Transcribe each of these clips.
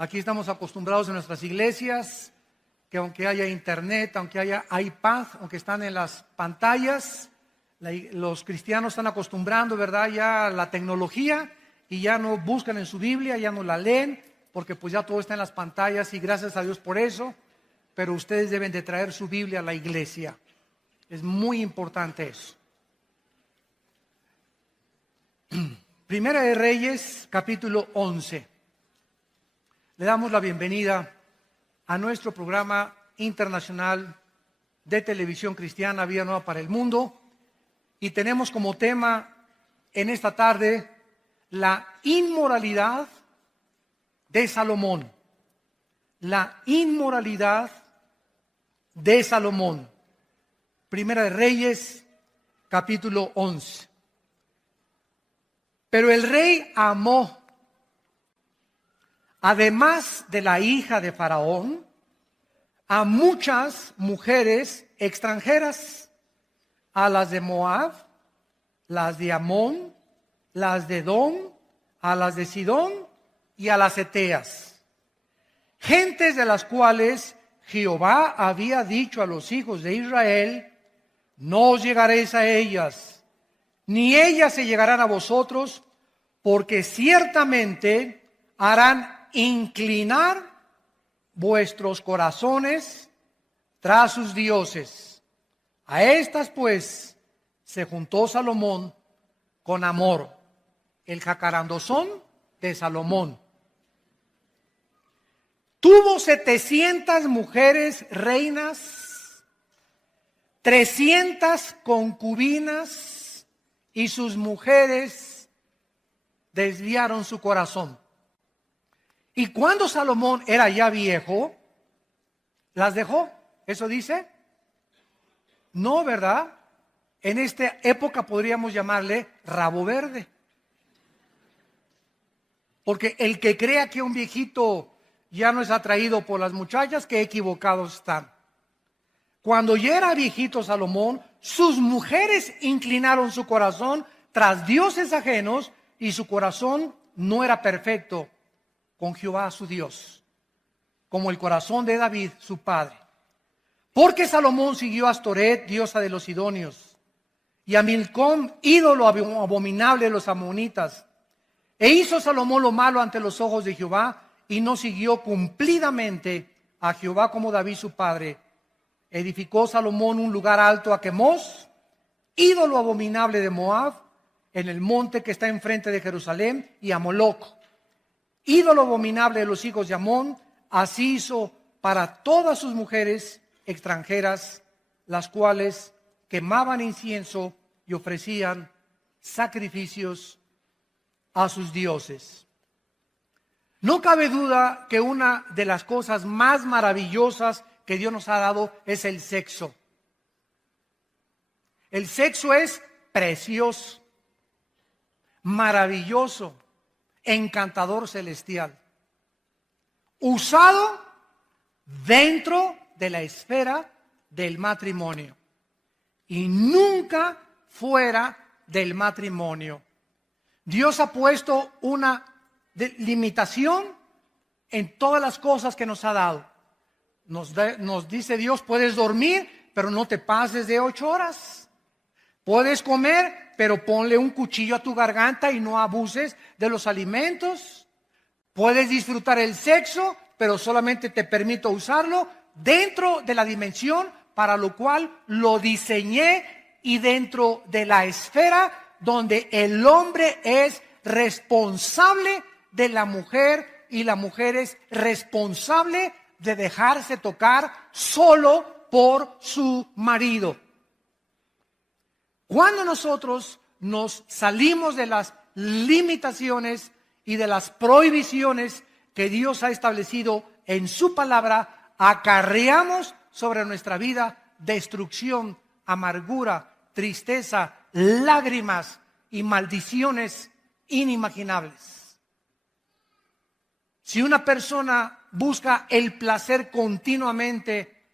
Aquí estamos acostumbrados en nuestras iglesias que aunque haya internet, aunque haya iPad, aunque están en las pantallas, los cristianos están acostumbrando, ¿verdad?, ya a la tecnología y ya no buscan en su Biblia, ya no la leen, porque pues ya todo está en las pantallas y gracias a Dios por eso. Pero ustedes deben de traer su Biblia a la iglesia. Es muy importante eso. Primera de Reyes, capítulo 11. Le damos la bienvenida a nuestro programa internacional de televisión cristiana, Vida Nueva para el Mundo. Y tenemos como tema en esta tarde la inmoralidad de Salomón. La inmoralidad de Salomón. Primera de Reyes, capítulo 11. Pero el rey amó, además de la hija de Faraón, a muchas mujeres extranjeras, a las de Moab, las de Amón, las de Edom, a las de Sidón y a las heteas, gentes de las cuales Jehová había dicho a los hijos de Israel: no os llegaréis a ellas, ni ellas se llegarán a vosotros, porque ciertamente harán inclinar vuestros corazones tras sus dioses. A estas pues se juntó Salomón con Amor, el jacarandozón de Salomón. Tuvo 700 mujeres reinas, 300 concubinas, y sus mujeres desviaron su corazón. Y cuando Salomón era ya viejo, las dejó. ¿Eso dice? No, ¿verdad? En esta época podríamos llamarle rabo verde. Porque el que crea que un viejito ya no es atraído por las muchachas, qué equivocados están. Cuando ya era viejito Salomón, sus mujeres inclinaron su corazón tras dioses ajenos y su corazón no era perfecto con Jehová su Dios, como el corazón de David su padre. Porque Salomón siguió a Astoret, diosa de los sidonios, y a Milcom, ídolo abominable de los amonitas. E hizo Salomón lo malo ante los ojos de Jehová, y no siguió cumplidamente a Jehová como David su padre. Edificó Salomón un lugar alto a Quemos, ídolo abominable de Moab, en el monte que está enfrente de Jerusalén, y a Moloc, ídolo abominable de los hijos de Amón. Así hizo para todas sus mujeres extranjeras, las cuales quemaban incienso y ofrecían sacrificios a sus dioses. No cabe duda que una de las cosas más maravillosas que Dios nos ha dado es el sexo. El sexo es precioso, maravilloso, encantador, celestial, usado dentro de la esfera del matrimonio y nunca fuera del matrimonio. Dios ha puesto una limitación en todas las cosas que nos ha dado. Nos dice Dios: puedes dormir, pero no te pases de 8 horas. Puedes comer, pero ponle un cuchillo a tu garganta y no abuses de los alimentos. Puedes disfrutar el sexo, pero solamente te permito usarlo dentro de la dimensión para lo cual lo diseñé y dentro de la esfera donde el hombre es responsable de la mujer y la mujer es responsable de dejarse tocar solo por su marido. Cuando nosotros nos salimos de las limitaciones y de las prohibiciones que Dios ha establecido en su palabra, acarreamos sobre nuestra vida destrucción, amargura, tristeza, lágrimas y maldiciones inimaginables. Si una persona busca el placer continuamente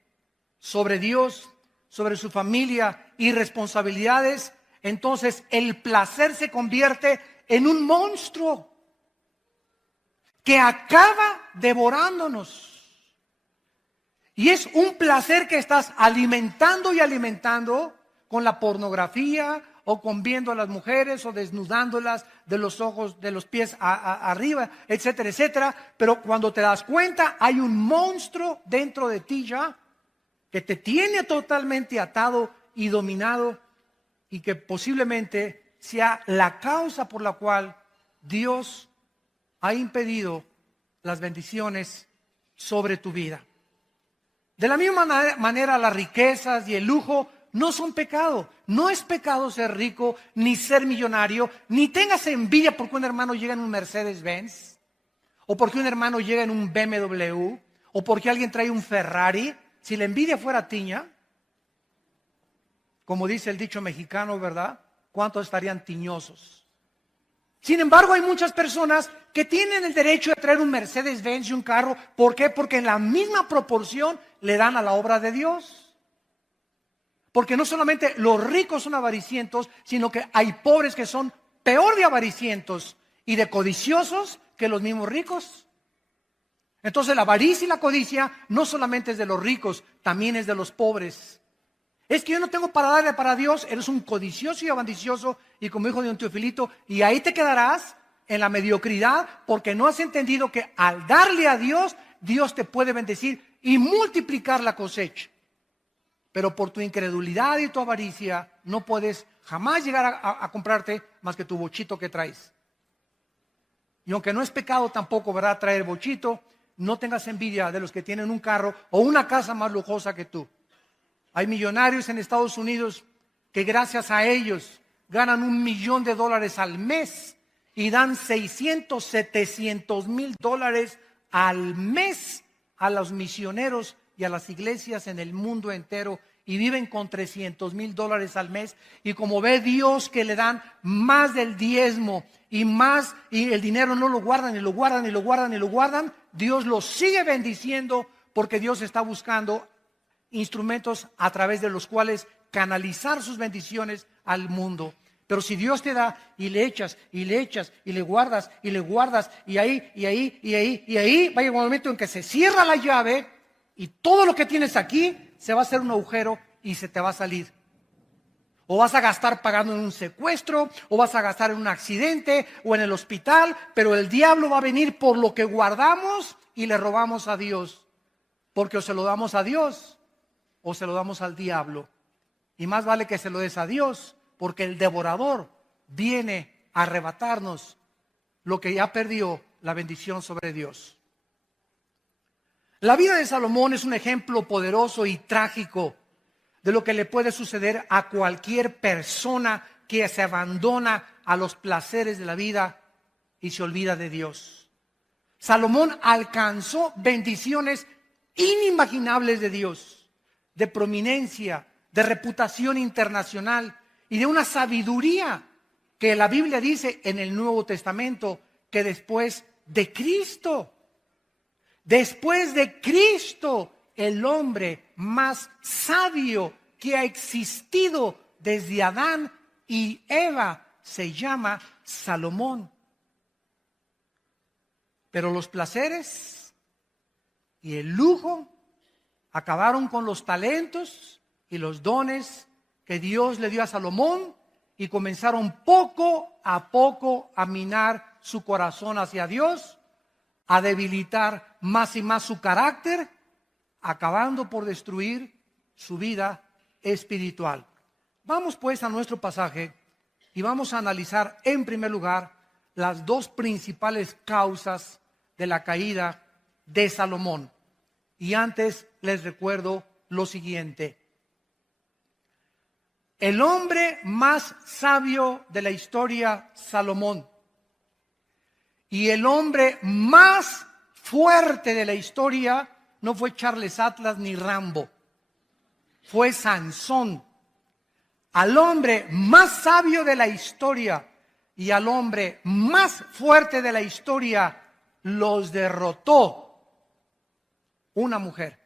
sobre Dios, sobre su familia y responsabilidades, entonces el placer se convierte en un monstruo que acaba devorándonos. Y es un placer que estás alimentando y alimentando con la pornografía o con viendo a las mujeres o desnudándolas de los ojos, de los pies arriba, etcétera, etcétera. Pero cuando te das cuenta, hay un monstruo dentro de ti ya que te tiene totalmente atado y dominado y que posiblemente sea la causa por la cual Dios ha impedido las bendiciones sobre tu vida. De la misma manera, las riquezas y el lujo no son pecado. No es pecado ser rico, ni ser millonario, ni tengas envidia porque un hermano llega en un Mercedes-Benz, o porque un hermano llega en un BMW, o porque alguien trae un Ferrari. Si la envidia fuera tiña, como dice el dicho mexicano, ¿verdad? ¿Cuántos estarían tiñosos? Sin embargo, hay muchas personas que tienen el derecho de traer un Mercedes-Benz y un carro. ¿Por qué? Porque en la misma proporción le dan a la obra de Dios. Porque no solamente los ricos son avaricientos, sino que hay pobres que son peor de avaricientos y de codiciosos que los mismos ricos. Entonces la avaricia y la codicia no solamente es de los ricos, también es de los pobres. Es que yo no tengo para darle para Dios, eres un codicioso y ambicioso, y como dijo don Teofilito, y ahí te quedarás en la mediocridad porque no has entendido que al darle a Dios, Dios te puede bendecir y multiplicar la cosecha. Pero por tu incredulidad y tu avaricia no puedes jamás llegar a comprarte más que tu bochito que traes. Y aunque no es pecado tampoco, ¿verdad?, traer bochito, no tengas envidia de los que tienen un carro o una casa más lujosa que tú. Hay millonarios en Estados Unidos que gracias a ellos ganan $1 millón al mes y dan 600, 700 mil dólares al mes a los misioneros y a las iglesias en el mundo entero, y viven con 300 mil dólares al mes. Y como ve Dios que le dan más del diezmo y más, y el dinero no lo guardan y lo guardan y lo guardan y lo guardan, Dios los sigue bendiciendo porque Dios está buscando instrumentos a través de los cuales canalizar sus bendiciones al mundo. Pero si Dios te da y le echas y le echas y le guardas y le guardas y ahí, va a llegar un momento en que se cierra la llave y todo lo que tienes aquí se va a hacer un agujero y se te va a salir. O vas a gastar pagando en un secuestro, o vas a gastar en un accidente o en el hospital, pero el diablo va a venir por lo que guardamos y le robamos a Dios. Porque o se lo damos a Dios o se lo damos al diablo. Y más vale que se lo des a Dios, porque el devorador viene a arrebatarnos lo que ya perdió la bendición sobre Dios. La vida de Salomón es un ejemplo poderoso y trágico de lo que le puede suceder a cualquier persona que se abandona a los placeres de la vida y se olvida de Dios. Salomón alcanzó bendiciones inimaginables de Dios, de prominencia, de reputación internacional y de una sabiduría que la Biblia dice en el Nuevo Testamento que después de Cristo, el hombre más sabio que ha existido desde Adán y Eva se llama Salomón. Pero los placeres y el lujo acabaron con los talentos y los dones que Dios le dio a Salomón y comenzaron poco a minar su corazón hacia Dios, a debilitar más y más su carácter, acabando por destruir su vida espiritual. Vamos pues a nuestro pasaje y vamos a analizar en primer lugar las dos principales causas de la caída de Salomón. Y antes les recuerdo lo siguiente. El hombre más sabio de la historia, Salomón, y el hombre más fuerte de la historia no fue Charles Atlas ni Rambo, fue Sansón. Al hombre más sabio de la historia y al hombre más fuerte de la historia los derrotó una mujer.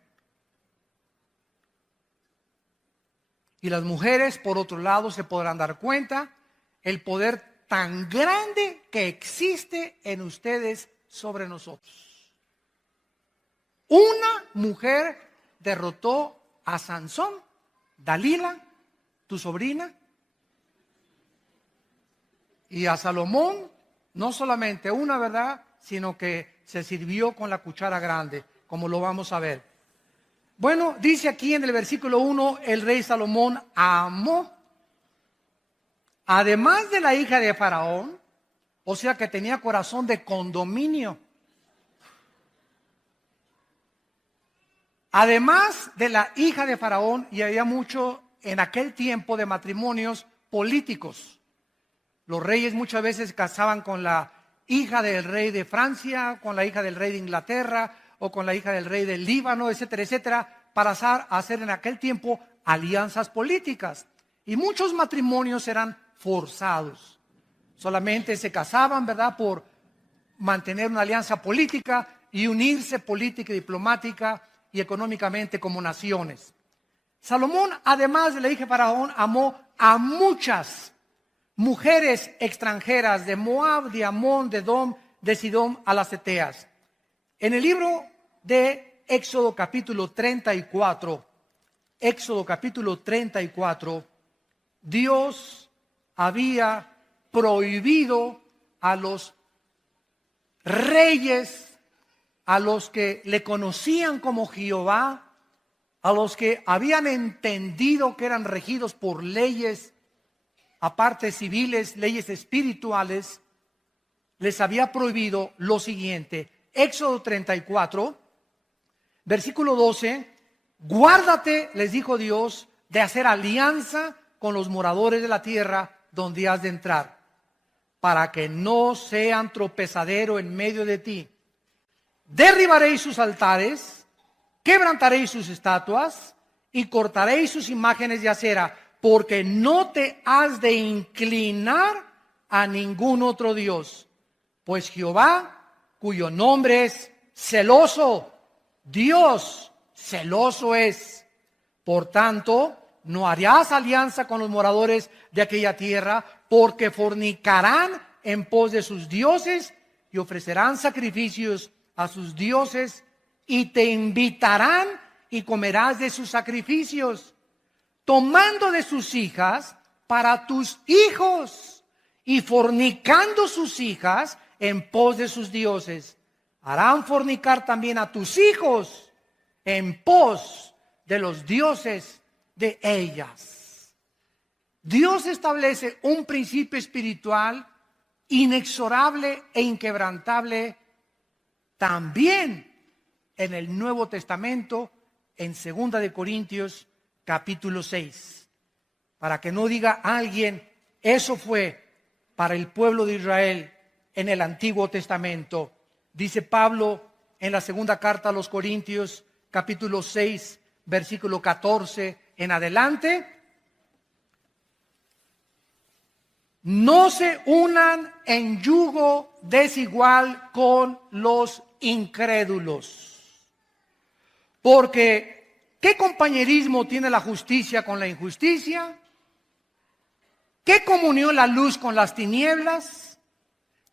Y las mujeres, por otro lado, se podrán dar cuenta el poder tan grande que existe en ustedes sobre nosotros. Una mujer derrotó a Sansón, Dalila, tu sobrina, y a Salomón, no solamente una, ¿verdad?, sino que se sirvió con la cuchara grande, como lo vamos a ver. Bueno, dice aquí en el versículo 1, el rey Salomón amó, además de la hija de Faraón, o sea que tenía corazón de condominio. Además de la hija de Faraón, y había mucho en aquel tiempo de matrimonios políticos. Los reyes muchas veces se casaban con la hija del rey de Francia, con la hija del rey de Inglaterra, o con la hija del rey del Líbano, etcétera, etcétera, para hacer en aquel tiempo alianzas políticas. Y muchos matrimonios eran forzados. Solamente se casaban, ¿verdad?, por mantener una alianza política y unirse política y diplomática y económicamente como naciones. Salomón, además de la hija de Faraón, amó a muchas mujeres extranjeras de Moab, de Amón, de Edom, de Sidón, a las Eteas. En el libro de Éxodo capítulo 34, Dios había prohibido a los reyes, a los que le conocían como Jehová, a los que habían entendido que eran regidos por leyes, aparte civiles, leyes espirituales, les había prohibido lo siguiente. Éxodo 34, versículo 12, guárdate, les dijo Dios, de hacer alianza con los moradores de la tierra donde has de entrar, para que no sean tropezadero en medio de ti. Derribaréis sus altares, quebrantaréis sus estatuas y cortaréis sus imágenes de acera, porque no te has de inclinar a ningún otro Dios, pues Jehová, cuyo nombre es celoso, Dios celoso es. Por tanto, no harás alianza con los moradores de aquella tierra, porque fornicarán en pos de sus dioses y ofrecerán sacrificios a sus dioses, y te invitarán y comerás de sus sacrificios, tomando de sus hijas para tus hijos y fornicando sus hijas en pos de sus dioses. Harán fornicar también a tus hijos en pos de los dioses de ellas. Dios establece un principio espiritual inexorable e inquebrantable también en el Nuevo Testamento, en 2 de Corintios capítulo 6. Para que no diga alguien, eso fue para el pueblo de Israel en el Antiguo Testamento. Dice Pablo en la segunda carta a los Corintios capítulo 6, versículo 14 en adelante. No se unan en yugo desigual con los incrédulos. Porque ¿qué compañerismo tiene la justicia con la injusticia? ¿Qué comunión la luz con las tinieblas?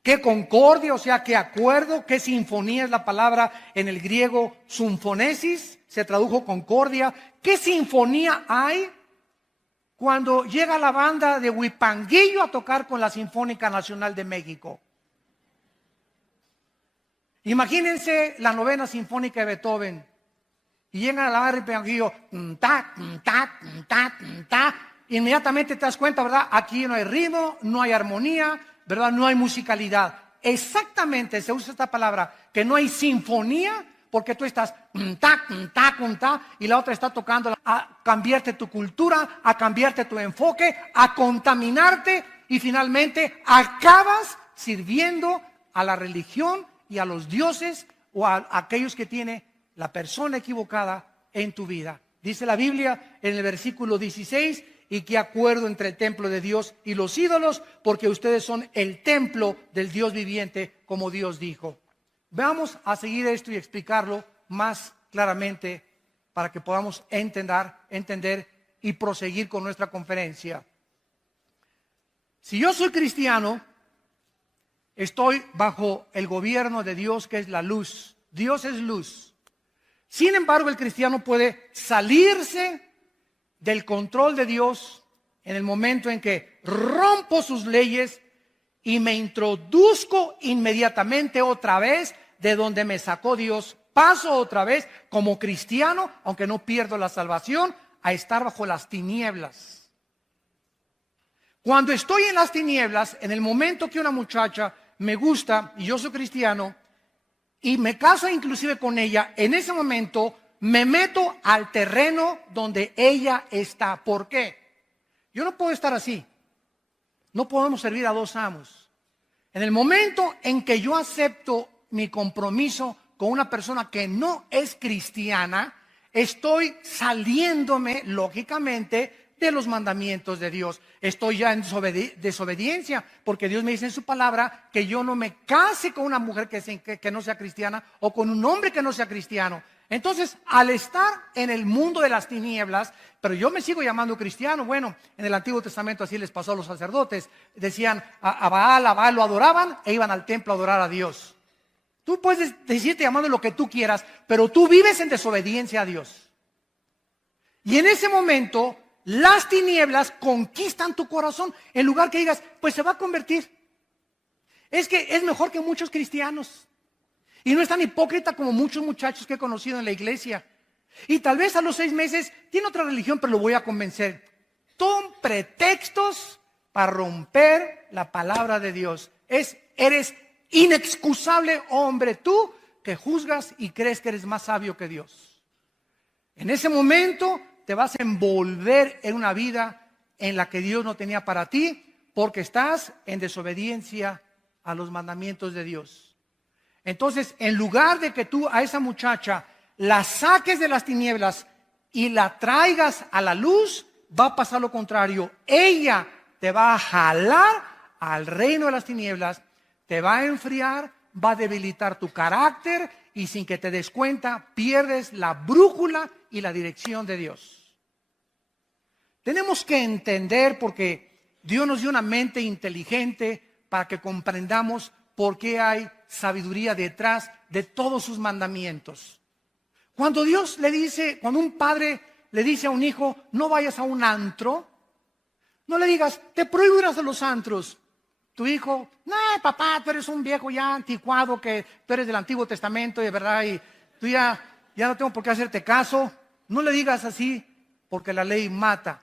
¿Qué concordia, o sea, qué acuerdo? ¿Qué sinfonía es la palabra en el griego sinfonesis? Se tradujo concordia. ¿Qué sinfonía hay cuando llega la banda de Huipanguillo a tocar con la Sinfónica Nacional de México? Imagínense la novena sinfónica de Beethoven y llegan a la banda de Huipanguillo, inmediatamente te das cuenta, ¿verdad? Aquí no hay ritmo, no hay armonía, ¿verdad? No hay musicalidad. Exactamente se usa esta palabra, que no hay sinfonía, porque tú estás y la otra está tocando a cambiarte tu cultura, a cambiarte tu enfoque, a contaminarte, y finalmente acabas sirviendo a la religión y a los dioses o a aquellos que tiene la persona equivocada en tu vida. Dice la Biblia en el versículo 16, y qué acuerdo entre el templo de Dios y los ídolos, porque ustedes son el templo del Dios viviente, como Dios dijo. Vamos a seguir esto y explicarlo más claramente para que podamos entender y proseguir con nuestra conferencia. Si yo soy cristiano, estoy bajo el gobierno de Dios, que es la luz. Dios es luz. Sin embargo, el cristiano puede salirse del control de Dios en el momento en que rompo sus leyes y me introduzco inmediatamente otra vez de donde me sacó Dios. Paso otra vez como cristiano, aunque no pierdo la salvación, a estar bajo las tinieblas. Cuando estoy en las tinieblas, en el momento que una muchacha me gusta y yo soy cristiano y me caso inclusive con ella, en ese momento me meto al terreno donde ella está. ¿Por qué? Yo no puedo estar así. No podemos servir a dos amos. En el momento en que yo acepto mi compromiso con una persona que no es cristiana, estoy saliéndome, lógicamente, de los mandamientos de Dios. Estoy ya en desobediencia, porque Dios me dice en su palabra que yo no me case con una mujer que no sea cristiana o con un hombre que no sea cristiano. Entonces, al estar en el mundo de las tinieblas, pero yo me sigo llamando cristiano. Bueno, en el Antiguo Testamento así les pasó a los sacerdotes. Decían a Baal lo adoraban e iban al templo a adorar a Dios. Tú puedes decirte llamando lo que tú quieras, pero tú vives en desobediencia a Dios. Y en ese momento, las tinieblas conquistan tu corazón. En lugar que digas, pues se va a convertir. Es que es mejor que muchos cristianos. Y no es tan hipócrita como muchos muchachos que he conocido en la iglesia. Y tal vez a los 6 meses tiene otra religión, pero lo voy a convencer. Son pretextos para romper la palabra de Dios. Eres inexcusable hombre tú que juzgas y crees que eres más sabio que Dios. En ese momento te vas a envolver en una vida en la que Dios no tenía para ti, porque estás en desobediencia a los mandamientos de Dios. Entonces, en lugar de que tú a esa muchacha la saques de las tinieblas y la traigas a la luz, va a pasar lo contrario. Ella te va a jalar al reino de las tinieblas, te va a enfriar, va a debilitar tu carácter y sin que te des cuenta, pierdes la brújula y la dirección de Dios. Tenemos que entender, porque Dios nos dio una mente inteligente para que comprendamos por qué hay sabiduría detrás de todos sus mandamientos. Cuando cuando un padre le dice a un hijo, no vayas a un antro, no le digas, te prohíbo ir a los antros. Tu hijo, no, papá, tú eres un viejo ya anticuado, que tú eres del Antiguo Testamento, y de verdad, y tú ya no tengo por qué hacerte caso. No le digas así, porque la ley mata,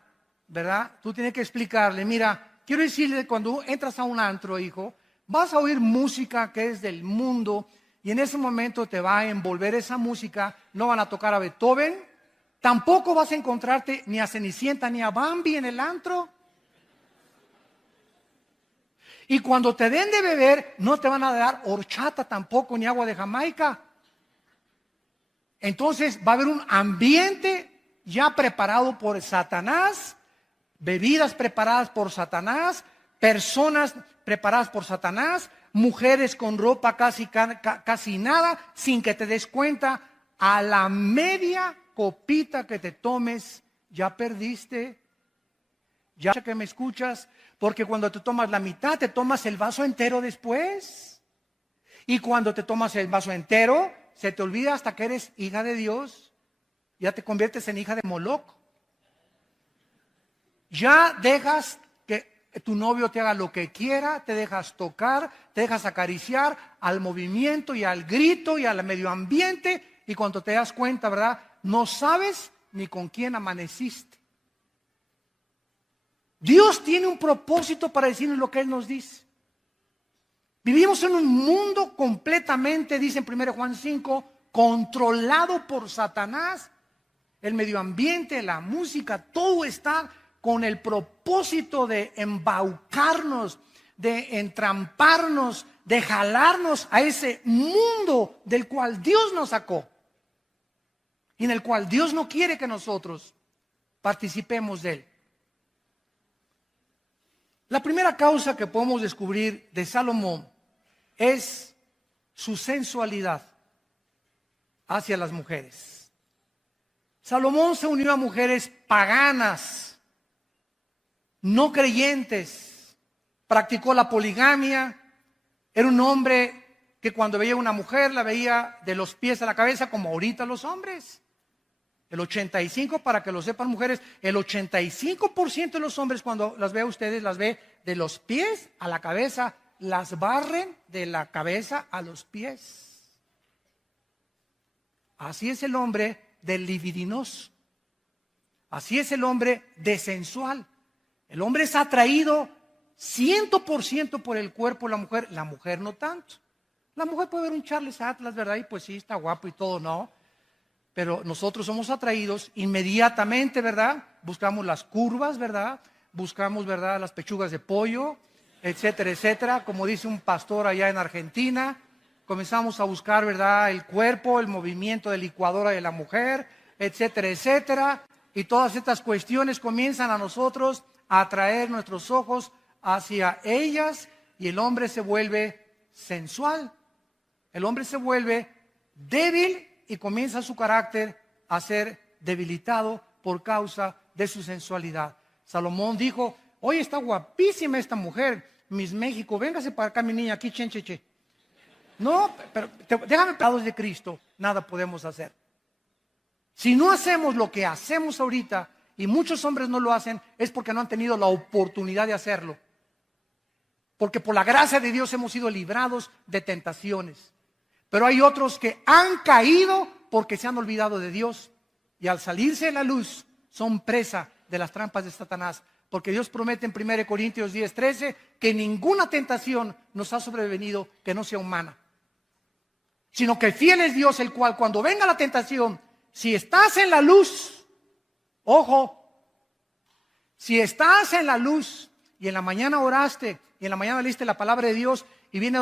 ¿verdad? Tú tienes que explicarle, mira, quiero decirle, cuando entras a un antro, hijo, vas a oír música que es del mundo y en ese momento te va a envolver esa música. No van a tocar a Beethoven, tampoco vas a encontrarte ni a Cenicienta ni a Bambi en el antro. Y cuando te den de beber, no te van a dar horchata tampoco, ni agua de Jamaica. Entonces va a haber un ambiente ya preparado por Satanás, bebidas preparadas por Satanás, personas preparadas por Satanás, mujeres con ropa casi nada, sin que te des cuenta. A la media copita que te tomes, ya perdiste. Ya que me escuchas, porque cuando te tomas la mitad, te tomas el vaso entero después. Y cuando te tomas el vaso entero, se te olvida hasta que eres hija de Dios. Ya te conviertes en hija de Moloch. Ya dejas que tu novio te haga lo que quiera, te dejas tocar, te dejas acariciar al movimiento y al grito y al medio ambiente. Y cuando te das cuenta, ¿verdad? No sabes ni con quién amaneciste. Dios tiene un propósito para decirnos lo que Él nos dice. Vivimos en un mundo completamente, dice en 1 Juan 5, controlado por Satanás. El medio ambiente, la música, todo está con el propósito de embaucarnos, de entramparnos, de jalarnos a ese mundo del cual Dios nos sacó y en el cual Dios no quiere que nosotros participemos de él. La primera causa que podemos descubrir de Salomón es su sensualidad hacia las mujeres. Salomón se unió a mujeres paganas, no creyentes, practicó la poligamia, era un hombre que cuando veía a una mujer la veía de los pies a la cabeza como ahorita los hombres. El 85, para que lo sepan mujeres, el 85% de los hombres cuando las ve a ustedes las ve de los pies a la cabeza, las barren de la cabeza a los pies. Así es el hombre del libidinoso. Así es el hombre desensual. El hombre es atraído 100% por el cuerpo de la mujer no tanto. La mujer puede ver un Charles Atlas, ¿verdad? Y pues sí, está guapo y todo, ¿no? Pero nosotros somos atraídos inmediatamente, ¿verdad? Buscamos las curvas, ¿verdad? Buscamos, ¿verdad? Las pechugas de pollo, etcétera, etcétera. Como dice un pastor allá en Argentina, comenzamos a buscar, ¿verdad? El cuerpo, el movimiento de licuadora de la mujer, etcétera, etcétera. Y todas estas cuestiones comienzan a nosotros a atraer nuestros ojos hacia ellas y el hombre se vuelve sensual. El hombre se vuelve débil y comienza su carácter a ser debilitado por causa de su sensualidad. Salomón dijo, oye, está guapísima esta mujer, Miss México, véngase para acá mi niña, aquí, chencheche. No, pero déjame pecados de Cristo, nada podemos hacer. Si no hacemos lo que hacemos ahorita, y muchos hombres no lo hacen, es porque no han tenido la oportunidad de hacerlo. Porque por la gracia de Dios hemos sido librados de tentaciones. Pero hay otros que han caído porque se han olvidado de Dios. Y al salirse de la luz, son presa de las trampas de Satanás. Porque Dios promete en 1 Corintios 10:13 que ninguna tentación nos ha sobrevenido que no sea humana. Sino que fiel es Dios, el cual cuando venga la tentación, si estás en la luz, ojo, si estás en la luz y en la mañana oraste y en la mañana leíste la palabra de Dios y viene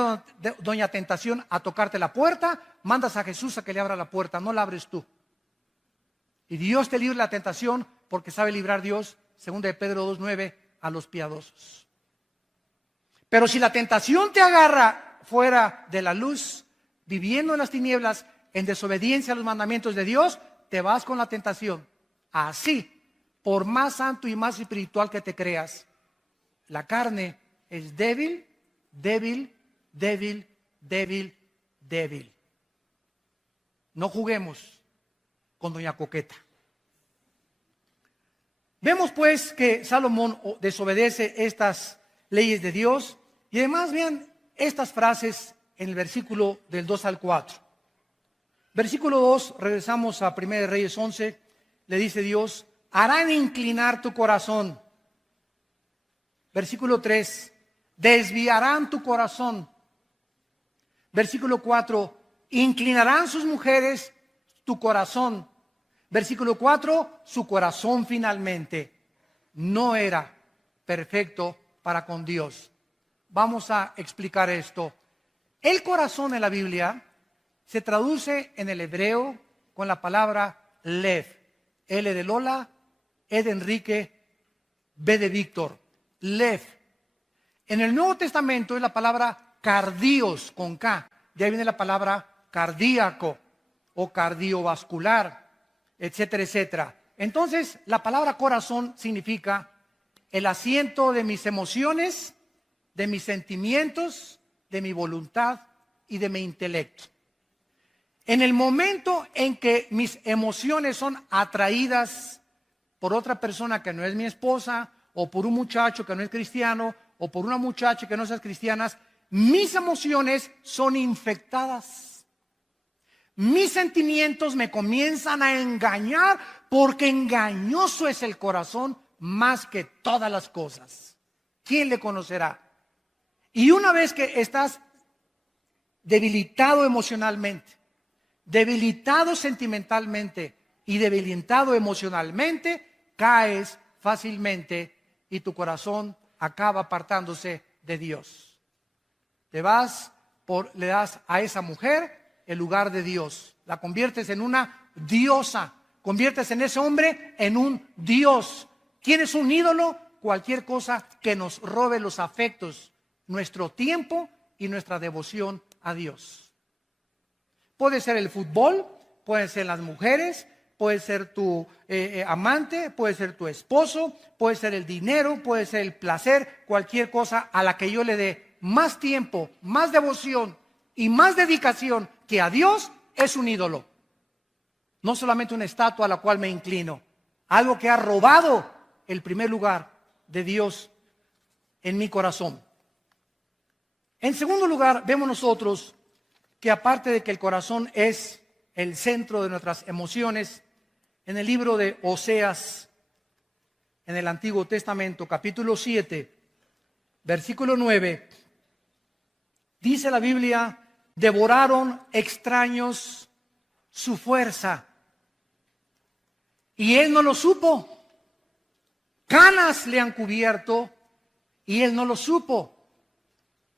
doña Tentación a tocarte la puerta, mandas a Jesús a que le abra la puerta, no la abres tú. Y Dios te libra la tentación porque sabe librar Dios, 2 de Pedro 2:9, a los piadosos. Pero si la tentación te agarra fuera de la luz, viviendo en las tinieblas, en desobediencia a los mandamientos de Dios, te vas con la tentación. Así, por más santo y más espiritual que te creas, la carne es débil, débil, débil, débil, débil. No juguemos con doña Coqueta. Vemos pues que Salomón desobedece estas leyes de Dios y además vean estas frases en el versículo del 2 al 4. Versículo 2, regresamos a 1 Reyes 11, le dice Dios, harán inclinar tu corazón. Versículo 3, desviarán tu corazón. Versículo 4, inclinarán sus mujeres tu corazón. Versículo 4, su corazón finalmente no era perfecto para con Dios. Vamos a explicar esto. El corazón en la Biblia se traduce en el hebreo con la palabra lev. L de Lola, E de Enrique, B de Víctor. Lev. En el Nuevo Testamento es la palabra cardios con K. De ahí viene la palabra cardíaco o cardiovascular, etcétera, etcétera. Entonces, la palabra corazón significa el asiento de mis emociones, de mis sentimientos, de mi voluntad y de mi intelecto. En el momento en que mis emociones son atraídas por otra persona que no es mi esposa, o por un muchacho que no es cristiano, o por una muchacha que no es cristiana, mis emociones son infectadas. Mis sentimientos me comienzan a engañar porque engañoso es el corazón más que todas las cosas. ¿Quién le conocerá? Y una vez que estás debilitado emocionalmente, debilitado sentimentalmente y debilitado emocionalmente, caes fácilmente y tu corazón acaba apartándose de Dios. Le das a esa mujer el lugar de Dios, la conviertes en una diosa, conviertes en ese hombre en un dios. ¿Quién es un ídolo? Cualquier cosa que nos robe los afectos, nuestro tiempo y nuestra devoción a Dios. Puede ser el fútbol, pueden ser las mujeres, puede ser tu amante, puede ser tu esposo, puede ser el dinero, puede ser el placer, cualquier cosa a la que yo le dé más tiempo, más devoción y más dedicación que a Dios es un ídolo. No solamente una estatua a la cual me inclino, algo que ha robado el primer lugar de Dios en mi corazón. En segundo lugar, vemos nosotros que aparte de que el corazón es el centro de nuestras emociones, en el libro de Oseas, en el Antiguo Testamento, capítulo 7, versículo 9, dice la Biblia: devoraron extraños su fuerza, y él no lo supo. Canas le han cubierto, y él no lo supo.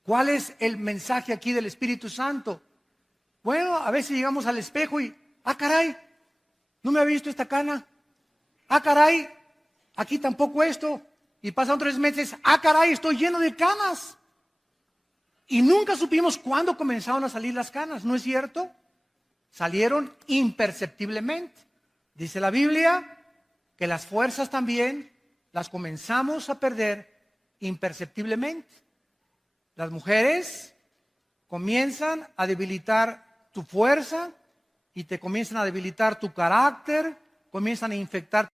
¿Cuál es el mensaje aquí del Espíritu Santo? Bueno, a veces llegamos al espejo y, caray, no me había visto esta cana. Caray, aquí tampoco esto. Y pasan 3 meses, caray, estoy lleno de canas. Y nunca supimos cuándo comenzaron a salir las canas, ¿no es cierto? Salieron imperceptiblemente. Dice la Biblia que las fuerzas también las comenzamos a perder imperceptiblemente. Las mujeres comienzan a debilitar tu fuerza y te comienzan a debilitar tu carácter, comienzan a infectar